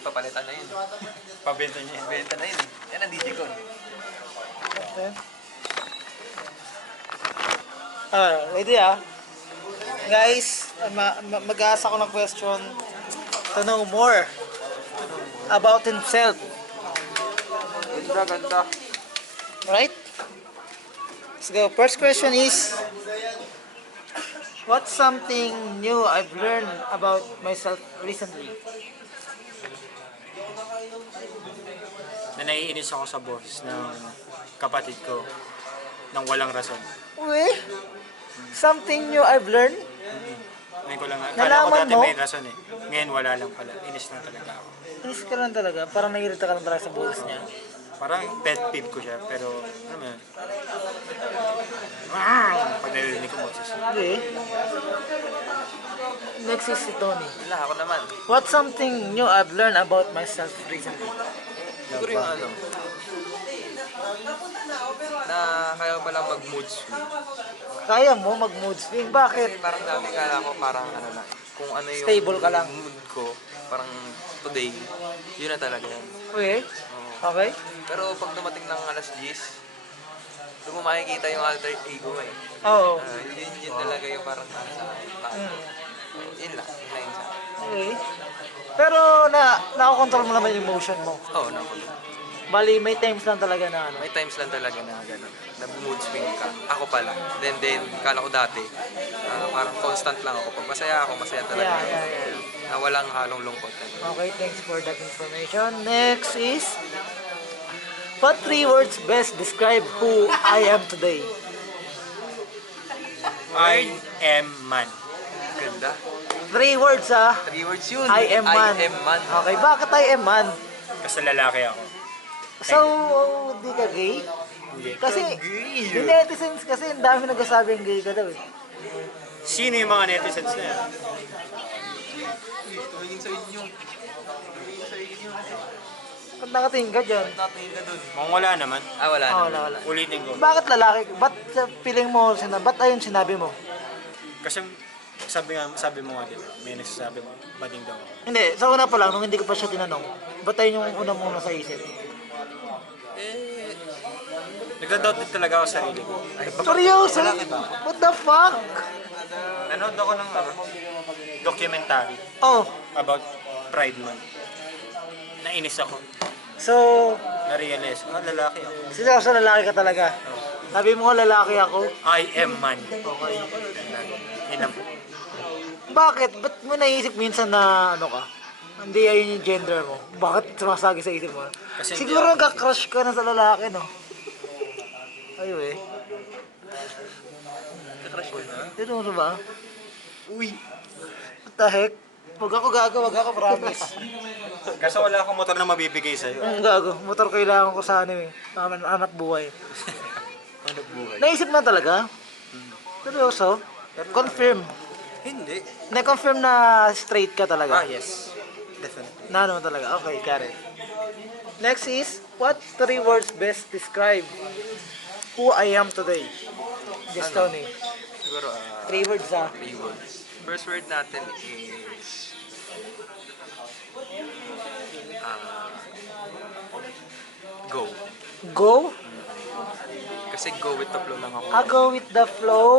hindi papalitan na yun. Pabenta niya. Benta na yun eh. Yan ang Digicon. Ready guys, mag-ask ako ng question to know more about himself. Ganda. Right? Let's go. First question is, what's something new I've learned about myself recently? Na naiinis ako sa boss ng kapatid ko nang walang rason. Uy, something new I've learned? Ngayon ko lang, kala ko Nalaman dati mo? may rason eh. Ngayon wala lang pala. Inis na talaga ako. Inis ka lang talaga. Parang naiirita ka lang talaga sa boses niya. Parang pet peeve ko siya, pero ano mo yun? Pag narinig ko boses. Okay. Next is si Tony. Wala, ako naman. What's something new I've learned about myself recently? Siguro yung ano, na kaya ko palang mag-mood swing. Kaya mo mag-mood swing? Bakit? Kasi parang dami kala ko parang ano na, kung ano yung Stable ka lang. mood ko, parang today, yun na talaga yan. Okay. Oo. Okay. Pero pag dumating ng alas 10, doon mo makikita yung alter ego mo eh. Oo. Yun talaga yung parang ano sa akin. Yun lang yun sa akin. Okay. Pero nakakontrol mo naman yung emotion mo. Oo, naku. Bali, may times lang talaga na ano. May times lang talaga na gano'n, na mood swing ka. Ako pala. Then, kala ko dati, parang constant lang ako. Pag masaya ako, masaya talaga. Yeah. Na walang halong lungkot. Okay, thanks for that information. Next is, what 3 words best describe who I am today? I am man. Ganda. 3 words 3 words yun. I am man. I am man. Okay, bakit I am man? Kasi lalaki ako. So, di ka gay? Hindi. Kasi, yung netizens kasi ang dami nagsasabing gay ka daw eh. Sino yung mga netizens na yan? Tumingin sa inyo. Ba't nakatingin ka dyan? Natingin ka dun. Mukhang wala naman. Wala Oh, na. wala. Ulitin ko. Bakit lalaki? Ba't feeling mo, ba't ayun sinabi mo? Kasi sabi mo nga diba, may nagsasabi mo, bading daw ako. Hindi, sa una pa lang, nung hindi ko pa siya tinanong, ba't ayun yung una muna sa isip? Nagda-doubt din talaga ako sa sarili ko. Seryoso? What the fuck? Nanood ako ng documentary Oh, about Pride Month. Nainis ako. so, Na-realize, lalaki ako. seryoso lalaki ka talaga? Sabi mo nga lalaki ako? I am man. Okay. Yun lang. Bakit? Ba't mo naisip minsan na ano ka? Hindi ayun yung gender mo. Bakit sumasagi sa isip mo? Kasi Siguro hindi nagka-crush ka na sa lalaki, no? Ayo eh. Kakrush ko na. Sino mo ba? Uy. What the heck? Wag ako promise. Kasi wala akong motor na mabibigay sa'yo. Ang gago. Motor kailangan ko sa ano eh. Anak buhay. Ano buhay? Naisip na talaga? Seryoso? Confirm. Hindi. Na-confirm na straight ka talaga? Yes. Definitely. Na ano talaga? Okay, got it. Next is, what 3 words best describe who I am today? Just Tony. Siguro, 3 words 3 words. First word natin is go. Go? Kasi go with the flow lang ako. Go with the flow.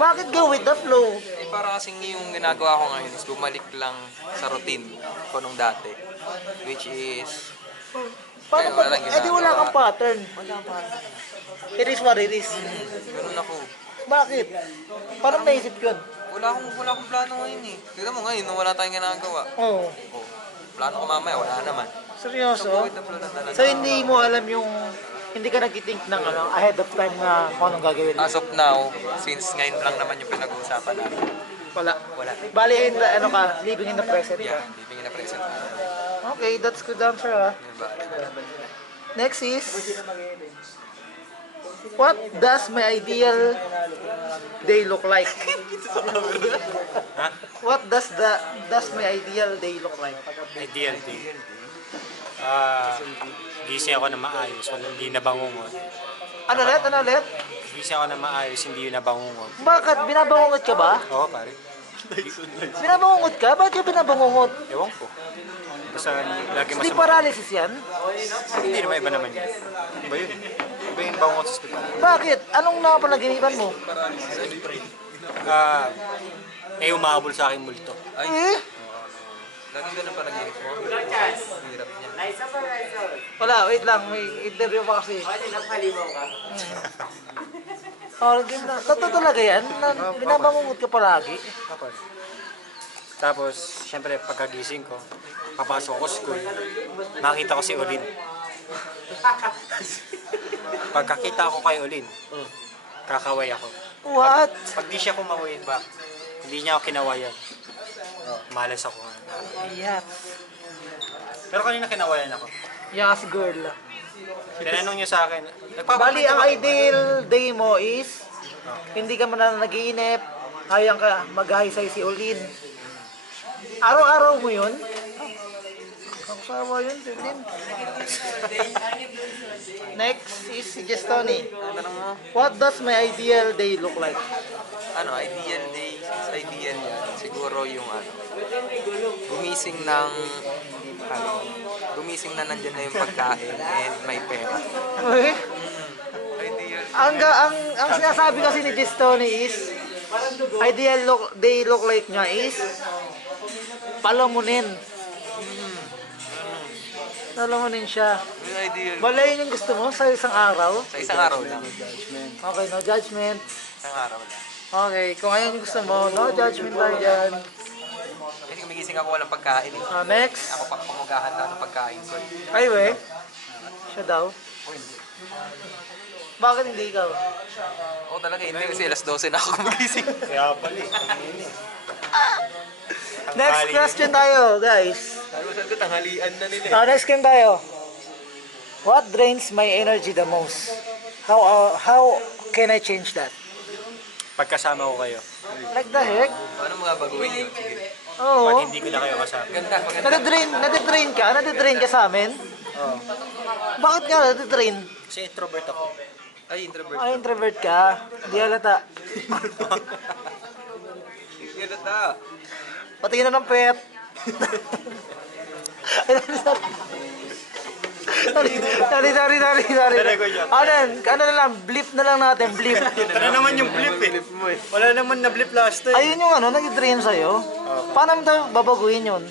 Bakit go with the flow? Eh, para kasing yung ginagawa ko ngayon is bumalik lang sa routine ko nung dati. Which is, Paano wala lang di wala ginagawa. kang pattern. It is what it is. ganun ako. Bakit? Paano naisip yun? Wala akong plano ngayon eh. Tignan mo ngayon, nung wala tayong ginagawa. Oh, Oh, plano ko mamaya, wala naman. So, go seryoso? with the flow lang talaga. So hindi mo alam yung, hindi ka nag-think ng ano, ahead of time na kung anong gagawin mo? As of now, since ngayon lang naman yung pinag-uusapan natin, Wala. wala. Bali, ano ka, living in the present Yeah, ka. living in the present. Okay, that's good answer Diba? Next is, what does my ideal day look like? What does my ideal day look like? Ideal day. Gising ako na maayos, hindi nabangungot. Ano ulit? Gising ako na maayos, hindi yun nabangungot. Bakit? Binabangungot ka ba? Oo, pare. Binabangungot ka? Bakit ka binabangungot? Ewan ko. Basta lagi Sleep masama. paralysis yan? Hindi naman, iba naman yun. Iba yun. Iba yung bangon ko sa sleep paralysis. Bakit? Anong napanaginipan mo? Eh, umahabol sa akin multo. Eh? Laging ganun pa nag-iinip mo. Hirap niya. Wala, wait lang. May interview pa kasi. Oh, game na. Totoo talaga yan? Binabangungot ka palagi? Tapos, syempre, pagkagising ko, papasok ko school, nakita ko si Olin. Pagkakita ko kay Olin, kakaway ako. What? Pag di siya kumawin back, hindi niya ako kinawayan. Malas ako. Yes. Pero kanina kinawayan ako. Yes, girl. Tinanong niya sa akin, Bali, ang ideal day mo is hindi ka man na nag-iinip, hayang ka maghahisay si Olin. Araw-araw mo yun? Ang sawa yun, Olin. Next is si Gestoni. Tanong mo, What does my ideal day look like? ideal day, ideal yan. Siguro yung gumising ng, gumising na nandyan na yung pagkain and may pera. Uy, Ideal. ang sinasabi kasi ni Gestoni is ideal day look like niya is palamunin. Palamunin siya. Yung ideal. Wala yun yung gusto mo sa isang araw? Sa isang araw lang. Okay, no judgment. Isang araw lang. Okay, kung ayun yung gusto mo, no judgment tayo dyan. Kasi gumigising ako walang pagkain. Next. Ako pa pamagahanda ng pagkain ko. Ay, we. Siya daw. Bakit hindi ikaw? Oo talaga, hindi kasi alas 12 na ako gumigising. Kaya pala eh. Next question tayo, guys. Sabi ko, tanghalian na nila. Next question tayo. What drains my energy the most? How can I change that? Pagkasama ko kayo, Like the heck? Paano mga baguhin yun? Sige. Oo. pag hindi ko na kayo kasama. Ganda, maganda. Nade-drain ka sa amin? Oo. Bakit ka nade-drain? Kasi introvert ako. Ay, introvert. Ay, introvert ka. Di halata. Hindi halata. Patingin na ng pet. Sorry. Ano na lang, blip na lang natin, blip. Ano naman yung blip eh? Wala naman na blip last time. Ayun yung nag-drain sa'yo. Paano mo tayo babaguhin yun?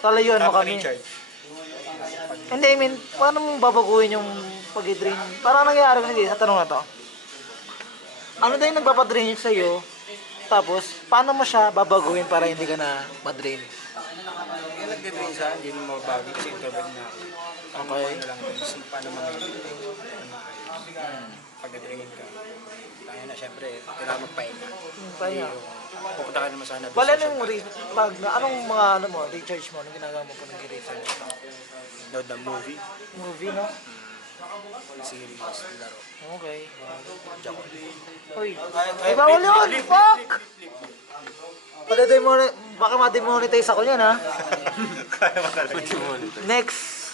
Talayuan mo kami. Richard. Hindi, I mean, paano mo babaguhin yung pag-drain? Parang nangyari ko sa tanong na to. Ano daw yung nagpapadrain sa'yo? Tapos, paano mo siya babaguhin para hindi ka na madrain? Yung nag-drain sa akin, hindi mo mabago kasi introvert na ako. Okay. Ano lang, paano mamili? Pag-drain ka. Kaya na, syempre, kailangan magpahinga. Kaya. Pupunta ka naman sana. Wala nang anong mga recharge mo? Anong ginagawa mo pa ng recharge? Load ng movie, Movie, no? series, laro. Okay. Jakol. Uy, ay bawal yun! Fuck! Baka ma-demonetize ako yan, ha? Next,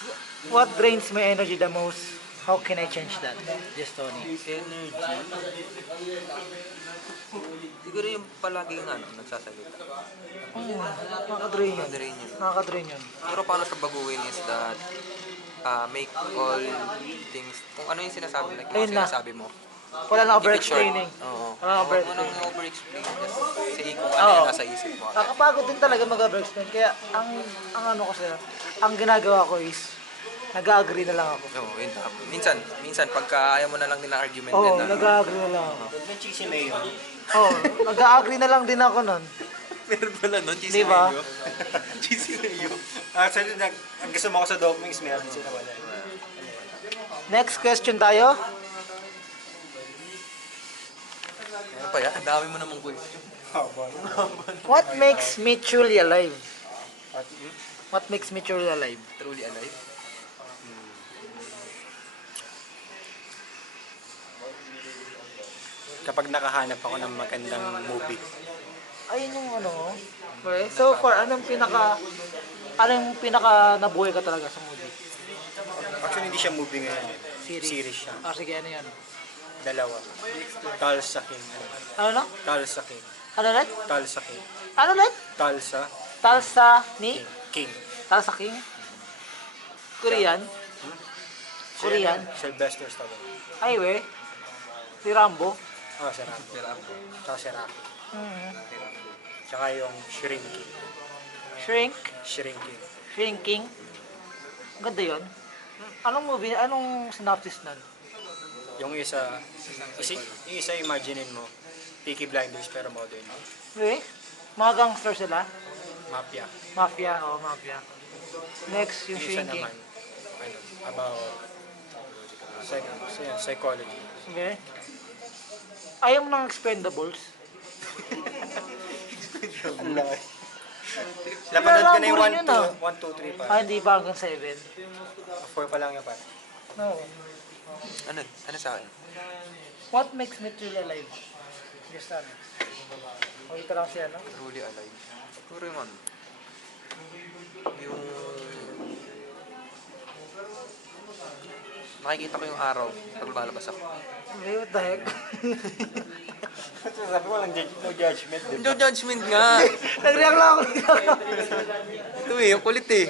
what drains my energy the most? How can I change that? Just Tony. Energy. Siguro yung palaging nagsasalita. Nakaka-drain yun. Nakaka-drain yun. Nakaka-drain yun. Pero paano siya baguhin is that make all things, kung ano yung sinasabi, like Ayun yung na. sinasabi mo. Wala na Keep it short. over-explaining. Oo. Wala na Huwag mo over-explaining. nang over-explain. Just say kung ano Oo. yung nasa isip mo. Nakapagod din talaga mag-over-explain. Kaya ang ano kasi, ang ginagawa ko is, nag-agree na lang ako. Oo, yun tama. Minsan, pagka ayaw mo na lang din ng argument Oo, din na. nag-agree na lang ako. May cheesy mayo. Oo, nag-agree na lang din ako nun. Meron pala no, cheesy Di ba? mayo. Cheesy mayo. Actually, ang gusto mo ako sa dog wings, meron sila wala. Next question tayo. Meron pa yan, ang dami mo namang question. What makes me truly alive? What makes me truly alive? Truly alive. Kapag nakahanap ako ng magandang movie. Ayun yung ano. Okay. So far, anong pinaka nabuhay ka talaga sa movie? Actually, hindi siya movie ngayon. Series. Series siya. Ah, sige, ano yan? Dalawa. Talsa King. Ano na? Talsa King. Ano ulit? Talsa King. Ano ulit? Talsa. Talsa ni? King. Salsa King? Korean? Korean? Sylvester Stallone. Ay, we. Si Rambo. Oh, si Rambo. Tsaka si Rocky. Tsaka yung Shrinking. Shrink? Shrinking. Shrinking? Ganda yun. Anong movie? Anong synopsis nun? Yung isa, yung isa imaginein mo, Peaky Blinders pero modern. We? Mga gangster sila? Mafia. Mafia, mafia. Next, yung Yung isa shrinking. naman, ano, about psychology. Okay. Ayaw mo ng Expendables? Napanood ko na yung Rin yun, 1, 2, 3 pa. hindi pa hanggang 7. 4 pa lang yung pa. No. Ano sa akin? What makes me truly alive? Yes, ano? Makita lang siya, no? Truly alive. Siguro yung ano? Yung... Nakikita ko yung araw pag lumalabas ako. Hey, what the heck? Sabi ko lang, no judgment. No judgment nga! Nag-react lang ako. Ito eh, yung kulit eh.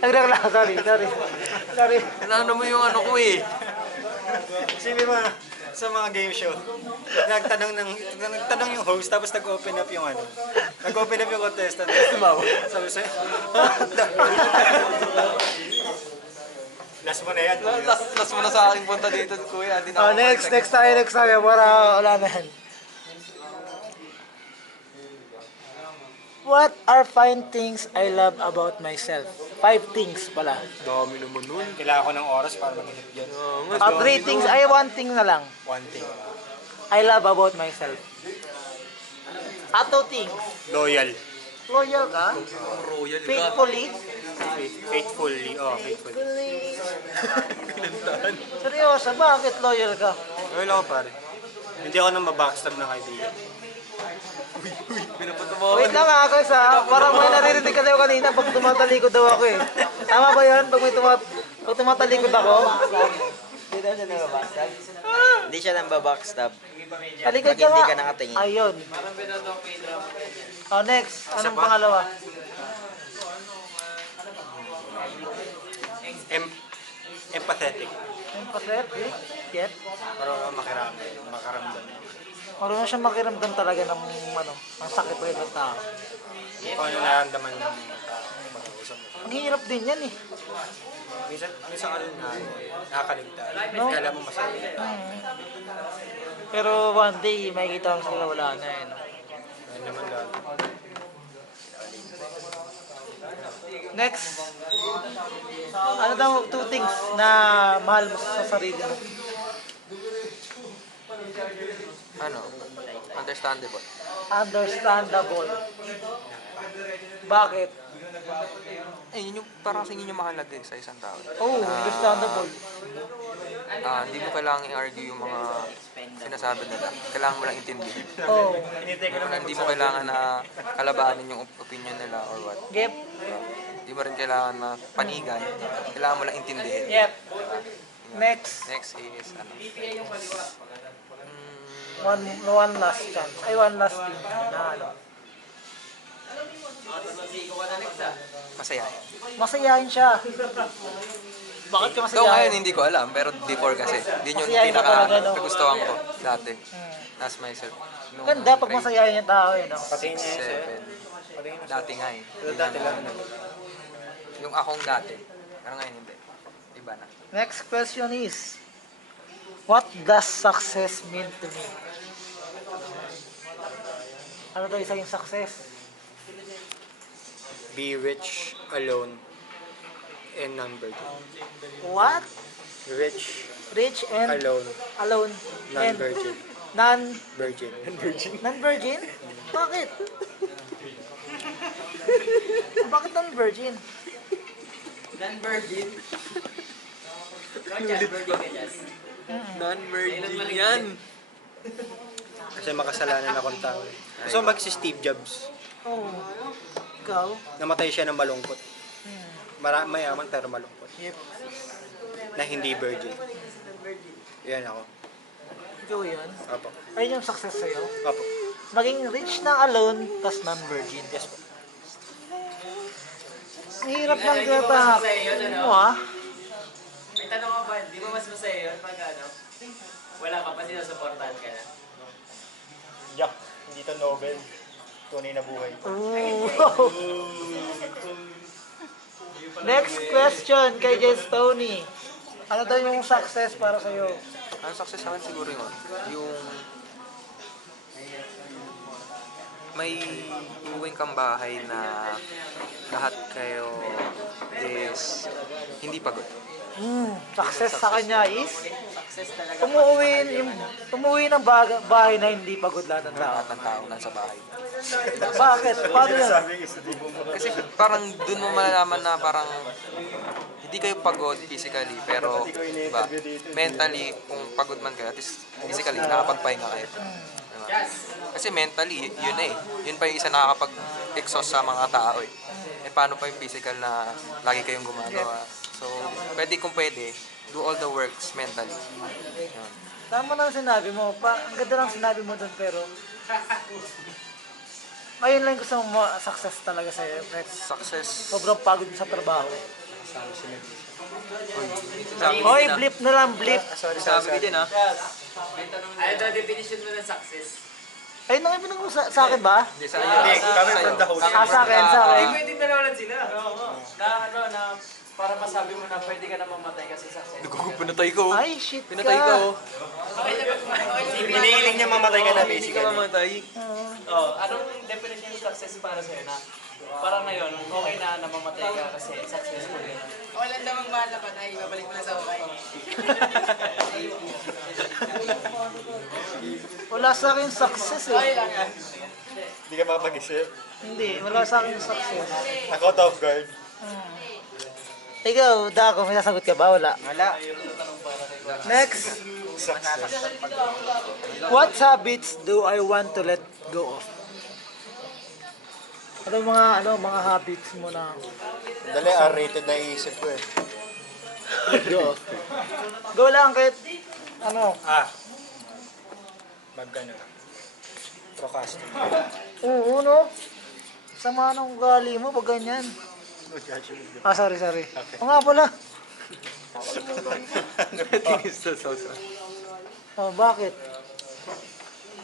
Nag-react lang ako. Sorry. Ano mo yung ano ko eh. Sabi mo, sa mga game show, nagtanong yung host, tapos nag-open up yung ano. Nag-open up yung contestant. Sabi sa'yo, last mo na yan. Last mo na sa aking punta dito, kuya. Hindi na ako Next tayo. Para wala na yan. What are 5 things I love about myself? 5 things pala. Dami naman nun. Kailangan ko ng oras para mag-hit yan. 3 things, 1 thing na lang. One thing. I love about myself. 2 things. Loyal. Loyal ka? Royal ka. Faithfully? Faithfully. Oh, faithfully. Seryoso, bakit loyal ka? Loyal ako pare. Hindi ako nang mabackstab ng kaibigan. Pinapatumawa. Wait lang guys parang may naririnig ka daw kanina pag tumatalikod daw ako eh. Tama ba yun? Pag tumatalikod ako? Hindi siya nang babackstab. Talikod Pag ka hindi nga. ka nakatingin. Ayun. Next. Anong pangalawa? Empathetic. Empathetic. Yet. Para makaramdam. Marunong siya makiramdam talaga ng ng sakit rin ng tao. Kung ano nararamdaman ng tao. Pag-uusap mo. Ang hirap din yan eh. Minsan ka rin nakakaligtaan. No? Kala mo masaya. Pero one day, makikita mo sila wala na eh. No? Ayun naman lang. Next. Ano daw 2 things na mahal mo sa sarili mo? Ano? Understandable. Understandable. Bakit? Yun yung parang sa inyo mahalaga sa isang tao. Oh, understandable. Hindi mo kailangang i-argue yung mga sinasabi nila. Kailangan mo lang intindihin. Oh, Hindi mo kailangan na kalabanin yung opinion nila or what. yep. Hindi mo rin kailangan na panigan. Kailangan mo lang intindihin. Yep. Next. Next is, ano? One last chance. One last thing na ano. Masayahin. Masayahin siya. Bakit ka Though masayahin? ngayon hindi ko alam, pero before kasi. Yun yung Masayahin ka talaga, no? nagustuhan ko dati. Ask myself. Nung Ganda pag grade masayahin yung tao eh, no? Patingin niya yun sa'yo. 7. Dati nga eh. Pero dati lang. Yung akong dati. Pero ngayon hindi. Iba na. Next question is, what does success mean to me? Ano daw isa yung success? Be rich, alone, and non-virgin. What? Rich, Rich and alone, alone. And non-virgin. non-virgin. Virgin. Bakit? Bakit non-virgin? Non-virgin yan. Kasi makasalanan akong tao. Gusto mo si Steve Jobs. Oh. Ikaw? Namatay siya ng malungkot. Mayaman pero malungkot. Yep. Na hindi virgin. Yan ako. Ikaw yun? Apo. Ayun yung success sa'yo? Apo. Maging rich na alone, tas non-virgin. Yes po. Ang hirap lang tinatahak. Ano ah? May tanong ka ba, di ba mas masaya yun pag ano, wala ka pa sinusuportahan ka na? Yak, hindi to novel. Tunay na buhay. Ooh. Next question kay Jess Tony. Ano daw yung success para sa'yo? Ang success sa akin siguro yung may uwing kang bahay na lahat kayo is hindi pagod. Success sa kanya is Success talaga. umuwi ng bahay na hindi pagod lahat ng tao. Lahat ng tao nasa bahay. Bakit? Paano yan? Kasi parang dun mo malalaman na parang hindi kayo pagod physically, pero diba, mentally, kung pagod man kayo, at least physically, nakapagpahinga kayo. Diba? Kasi mentally, yun na eh. Yun pa yung isa nakakapag-exhaust sa mga tao eh. Eh paano pa yung physical na lagi kayong gumagawa? So, pwede kung pwede, do all the works mentally. Yun. Tama na ang sinabi mo. Ang ganda lang sinabi mo doon pero ngayon lang gusto mo success talaga sa'yo. Success. Sobrang pagod mo sa trabaho. Sabi Hoy, blip na lang, blip. Sabi ko din ha. Ano daw definition mo ng success? Ay, nang ibinang mo sa akin ba? Hindi, sa iyo. Kami from the host. Sa akin, sa akin. Pwede dalawa lang sila. Na ano, na para masabi mo na pwede ka na mamatay kasi success. Pinatay ko. Ay, shit Pinatay ka. ko. Okay na ba? Hinihiling niya mamatay ka na Hindi ka basically. mamatay. Oh, anong definition ng success para sa'yo na parang ngayon, okay na namamatay ka kasi successful ka na? Wala namang mahal na patay, babalik mo na sa okay. Wala sa akin success eh. lang yan. Hindi ka makapag-isip. Hindi, wala sa akin success. Ako off guard. Ikaw, Dako, may sasagot ka ba? Wala. Wala. Next. Success. What habits do I want to let go of? Mga habits mo na Dali, R-rated na iisip ko eh. let go of? Go lang kahit ano. Mag-ano. Procrastinate. Oo, no? Sama ng ugali mo pag ganyan. No judgment. Sorry. O nga pala. Oh, bakit?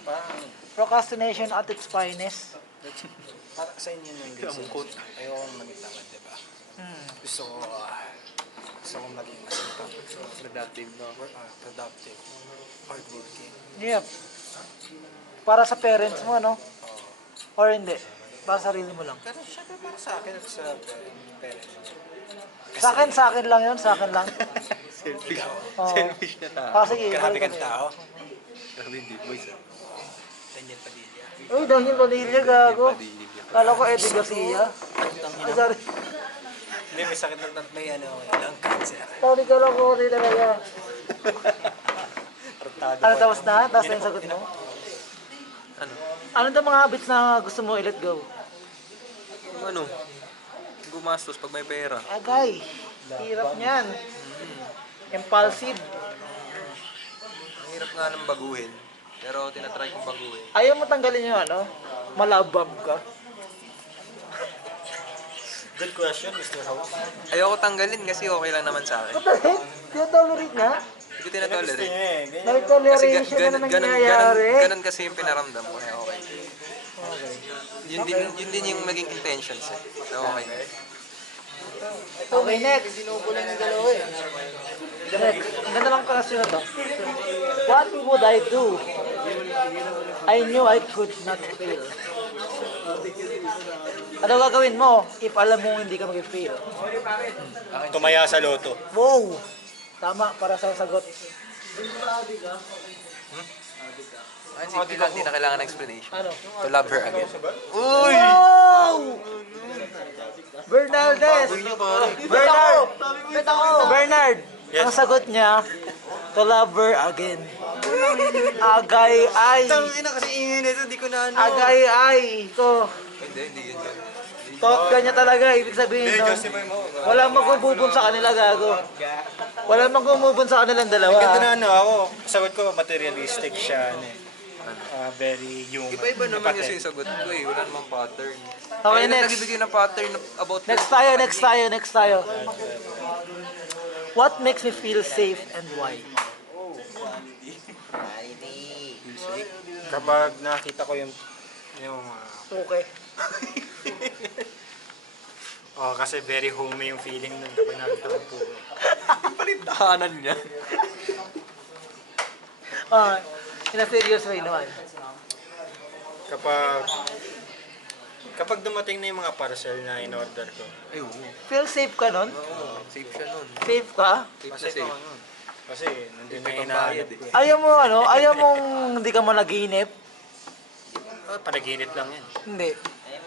Parang, Procrastination at its finest. parang sa inyo yung reason. Ayoko magtamad, diba? Gusto ko maging mas productive, no? Productive. Hardworking. Yep. Para sa parents mo, no? Or hindi? Para sa sarili mo lang. Pero syempre para sa akin at sa parents. Sa akin lang yun, sa akin lang. Selfish. Oo. Selfish na tao. Sige, Grabe balik kang kami. tao. Grabe hindi, boys. Daniel Padilla. Uy, Daniel Padilla, gago. Kala ko Eddie Garcia. Ay, sorry. Hindi, may sakit ng may lung cancer. Sorry ka lang ko, hindi talaga. Artado Ano, tapos na? Tapos na yung sagot mo? Ano? Ano daw mga habits na gusto mo i-let go? Yung ano? Gumastos pag may pera. Agay. Hirap niyan. Impulsive. Ang hirap nga nang baguhin. Pero tinatry kong baguhin. Ayaw mo tanggalin yung ano? Malabam ka. Good question, Mr. House. Ayoko tanggalin kasi okay lang naman sa akin. What the heck? Tinotolerate nga? Hindi ko tinatolerate. Ganyan. May Kasi toleration na nangyayari. ganun kasi yung pinaramdam ko. Kaya okay. Yun din yung naging intentions eh. So, okay. Okay, next. Sinubulan yung dalawa eh. Next. Ang ganda lang question na to. What would I do? I knew I could not fail. Ano gagawin mo if alam mo hindi ka mag-fail? Tumaya sa loto. Wow! Tama, para sa sagot. Ang simple lang, hindi na kailangan ng explanation. Ano? To love her again. Uy! Wow! Bernaldez! Bernard! Bernard! Ang sagot niya, to love her again. Agay ay! Ina kasi ingin nito, di ko na ano. Agay ay! Ito. Hindi yun. Tot ka niya talaga, ibig sabihin no? Walang magbubun sa kanila, gago. Walang magbubun sa kanilang dalawa. Ganda na ano ako. Sagot ko materialistic siya. Ano, eh. Very human. Iba-iba naman Kapatid. kasi yung sagot ko eh. Wala namang pattern. Okay, Kaya na next. nagbibigay ng pattern about Next tayo. What makes me feel safe and why? Kapag nakita ko yung Okay. kasi very homey yung feeling nun kapag nakita ko po. Palintahanan niya. In a serious way naman. Kapag dumating na yung mga parcel na in-order ko. Ay, oo. Feel safe ka nun? Oo, safe siya nun. Safe ka? Safe na Kasi safe. Kasi nandun na May yung pambayad hinahanap eh. ko. Ayaw mong hindi ka managinip? Panaginip lang yan. Hindi.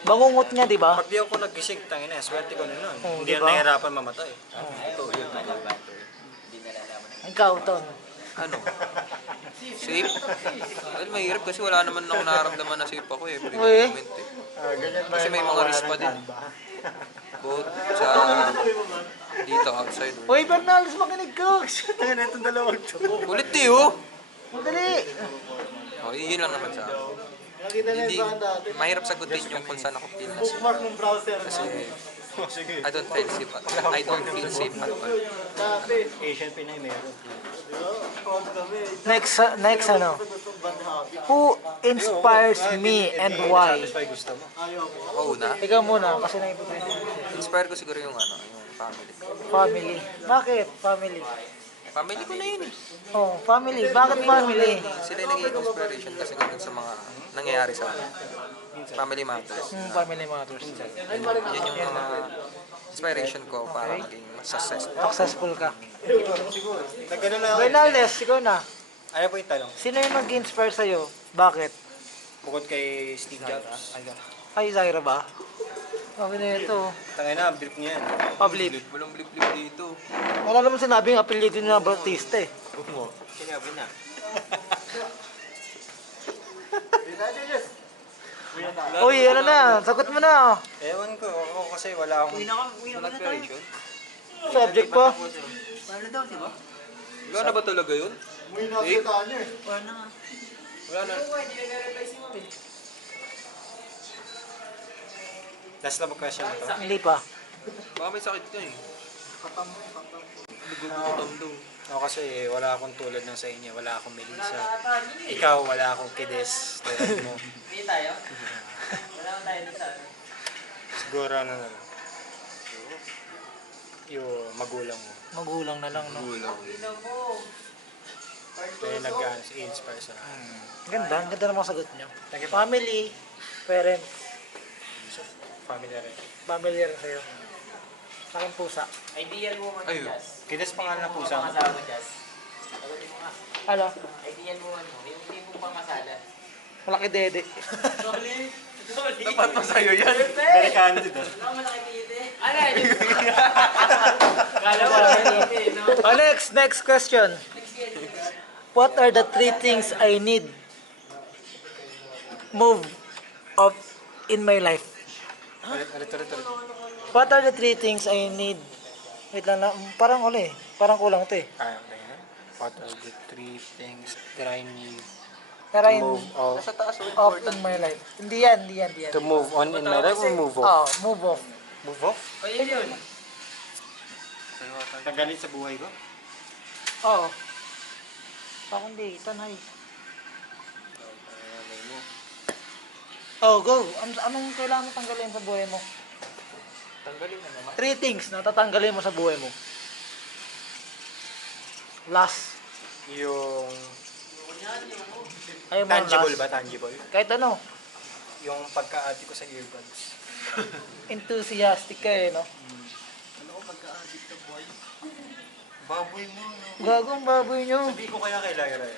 Bangungot niya, di ba? Pag di ako nagising, tangina, swerte ko na nun. Oo, Hindi diba? na nahihirapan mamatay. Ito, yun. Ikaw, Ton. Ano? Safe? Well, mahirap kasi wala naman ako nararamdaman na safe ako eh. Every Uy. moment eh. Kasi may mga risk pa din. Both sa dito, outside. Uy, Bernales, makinig ka. Tangina, itong dalawang to. Kulit eh oh! Madali. Oh, yun lang naman sa akin. Hindi, mahirap sagutin yung kung saan ako feel na safe. ng browser. Kasi Sige. I don't feel safe at all. I don't feel safe at all. Asian Pinay meron. Next ano? Who inspires me and why? Satisfy gusto mo. Oo na. Ikaw muna, kasi naipupwede. Inspire ko siguro yung family ko. Family. Bakit family? Family ko na yun eh. Oh, family. Bakit family? Sila yung naging inspiration kasi ganun sa mga nangyayari sa akin. Family matters. Family matters. Yun yung mga inspiration ko para maging successful. Successful ka. Nagano na ako. Bernales, ikaw na. Ano po yung tanong? Sino yung nag-inspire sa'yo? Bakit? Bukod kay Steve Jobs. Ay, Zaira ba? Sabi na ito. Tangina, brief niya yan. Public. Walang blip-blip dito. Wala naman sinabing apelyido niya na Bautista eh. Sinabi na. Uy, ano na? Sagot mo na. Ewan ko, ako kasi wala akong... Inspiration? Subject po. Wala na ba talaga yun? Eh? Wala na. Last na question na to. Hindi pa. Baka may sakit ka eh. Nagugutom daw. Ako kasi wala akong tulad ng sa inyo. Wala akong Melissa. Ikaw, wala akong Kides. Tulad mo. Hindi tayo? Wala naman tayo dito sa ano. Siguro ano na lang. Yung magulang mo. Magulang na lang, no? Gulang. Kaya nag-inspire sa akin. Ganda, ang ganda naman sagot niyo. Family, parents, Family rin. family rin sa'yo. Sa akin pusa. Ideal mo man Ayun. Jazz. Kides pangalan ng pusa mo. Pangasawa Jazz. Sagutin mo nga. Ano? Ideal mo ano, yung tipong pangasalan. Malaki dede. Dapat pa sa'yo yan. Very candid ah. Wala malaki tite. Ano yun? Kala mo malaki tite, no? Oh, next question. What are the 3 things I need move of in my life? Ulit. What are the 3 things I need? Wait lang, parang parang kulang to eh. Kaya ba yan? What are the 3 things that I need Pero to move off? Nasa taas oh. off in my life. Hindi yan. To move on in my life or move off? Oh, move off. Move off? Ayun yun. Tanggalin sa buhay ko? Oo. Ako hindi, tanay. Oh, go. Anong kailangan mo tanggalin sa buhay mo? Tanggalin na naman. 3 things na tatanggalin mo sa buhay mo. Last. Yung Ayaw mo ang tangible last. ba? Tangible? Kahit ano. Yung pagka-ati ko sa earbuds. Enthusiastic ka eh, no? Baboy mo, no? Gagong baboy nyo. Sabi ko kaya kay Lyra eh.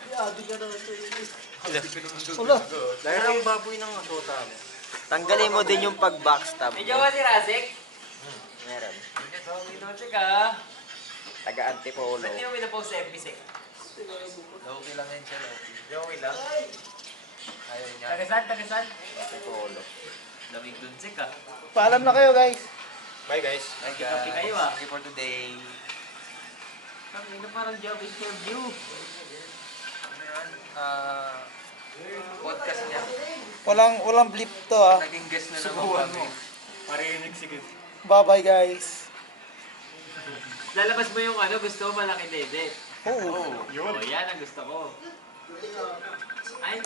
Ulo. Lyra, ang baboy ng asota mo. Tanggalin mo din yung pag-backstab May mo. jowa si Rasek. Meron. Pinonsik ka. Taga-antipolo. Ba't di mo pinapost sa FB Sek? Okay lang yan siya. Okay lang. Ayaw niya. Tagasan? Antipolo. Lamig dun Sek ka. Paalam na kayo, guys. Bye guys. Hi Kapi guys. kayo, ah. Thank you for today. Kami na parang job interview. Ano yan? podcast niya. Walang blip to ah. Naging guest na naman kami. Parinig sige. Bye-bye guys. Lalabas mo yung ano, gusto mo malaki dede. Oo. Oh, yan ang gusto ko. Ayun,